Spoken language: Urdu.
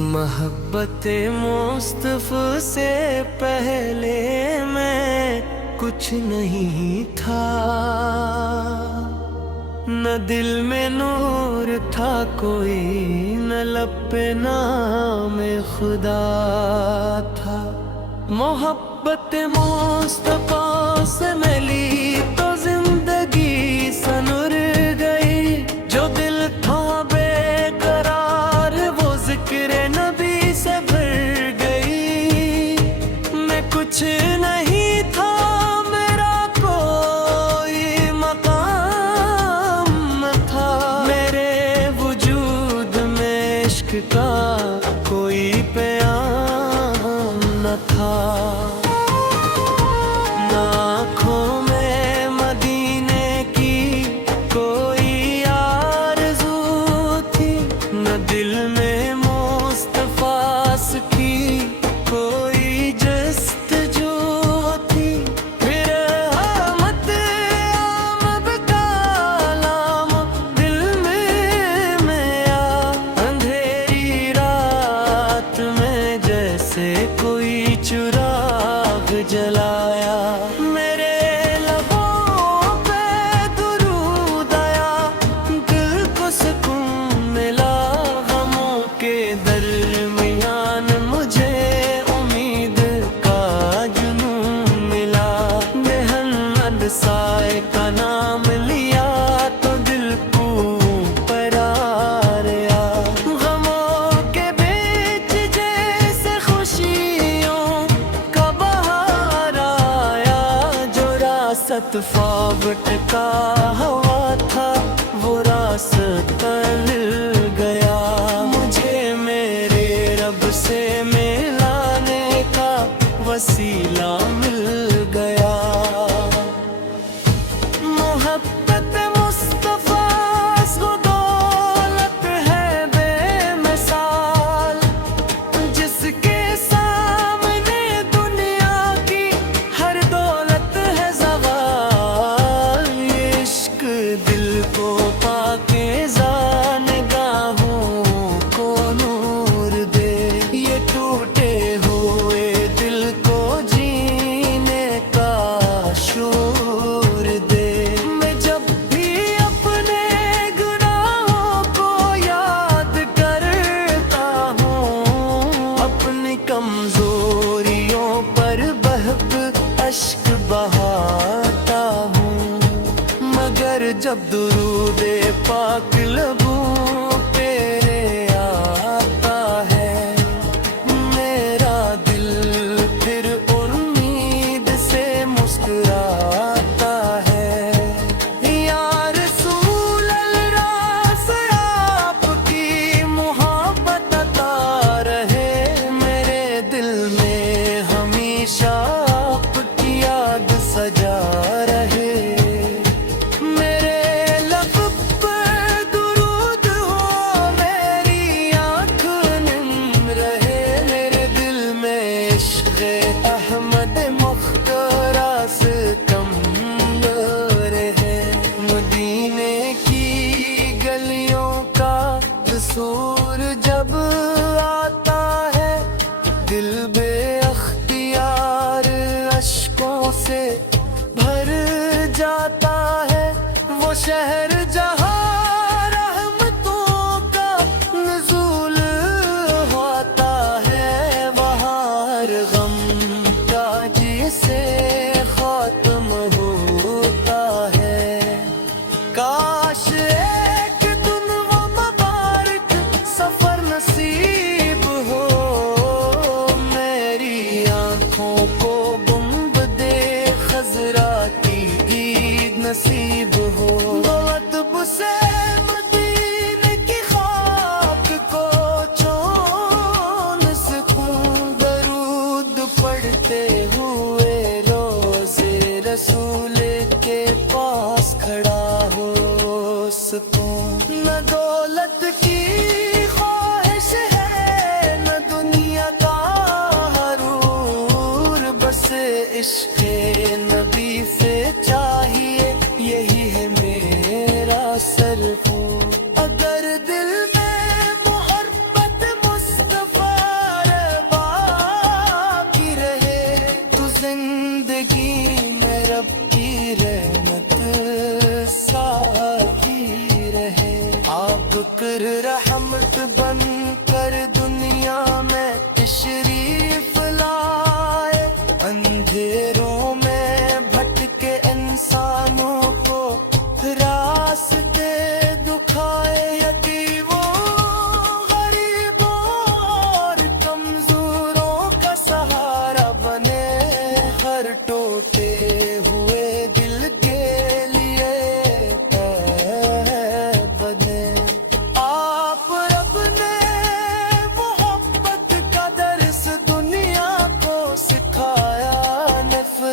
محبت مصطفی سے پہلے میں کچھ نہیں تھا، نہ دل میں نور تھا کوئی، نہ لب پہ نام خدا تھا۔ محبت مصطفی سے ملی تو زندگی سنور گئی، جو دل تھا بے قرار وہ ذکر نبی سے بھر گئی۔ میں کچھ نہیں تھا، میرا کوئی مقام نہ تھا، میرے وجود میں عشق کا کوئی پیام نہ تھا۔ نہ آنکھوں میں مدینے کی کوئی آرزو تھی، نہ دل میں مصطفی کی کوئی جستجو تھی۔ پھر آمد کا نام دل میں آیا، اندھیری رات میں جیسے کوئی چراغ جلایا۔ میرے لبوں پہ درود آیا، دل کو سکون ملا، غموں کے درمیان مجھے امید کا جنون ملا۔ محمد سائے کا نام لیا تو دل کو قرار آیا، غموں کے بیچ جیسے خوشیوں کا بہار آیا۔ جو راست فاوٹ کا ہوا تھا وہ راستہ مل گیا، مجھے میرے رب سے ملانے کا وسیلہ مل گیا۔ محبت مصطفیٰ کو دولت ہے بے مثال، جس کے سامنے دنیا کی ہر دولت ہے زوال۔ یہ عشق دل کو پاکیزہ نگاہوں کو نور دے، یہ ٹوٹے ہوئے دل کو جینے کا شعور دے۔ میں جب بھی اپنے گناہوں کو یاد کرتا ہوں، اپنی کمزوریوں پر بہت اشک بہاتا ہوں، مگر جب درود پاک لبوں پہ آتا ہے، میرا دل پھر امید سے مسکراتا ہے۔ یا رسول اللہ سے آپ کی محبت عطا رہے، میرے دل میں ہمیشہ آپ کی یاد سجا رہے۔ میرے لب پر درود ہو، میری آنکھ نم رہے، میرے دل میں عشق احمد مختار سے کم رہے۔ مدینے کی گلیوں کا تصور جب آتا ہے، دل بے اختیار اشکوں سے بھر جاتا ہے۔ وہ شہر جہاں رحمتوں کا نزول ہوتا ہے، وہاں ہر غم کا جسے خاتم ہوتا ہے۔ کاش ایک دن وہ مبارک سفر نصیب ہو، میری آنکھوں کو گنبدِ خضرا کی عید نصیب ہو۔ دولت سے مدینے کی خاک کو چون سکوں، درود پڑھتے ہوئے روزے رسول کے پاس کھڑا ہو سکوں۔ نہ دولت کی خواہش ہے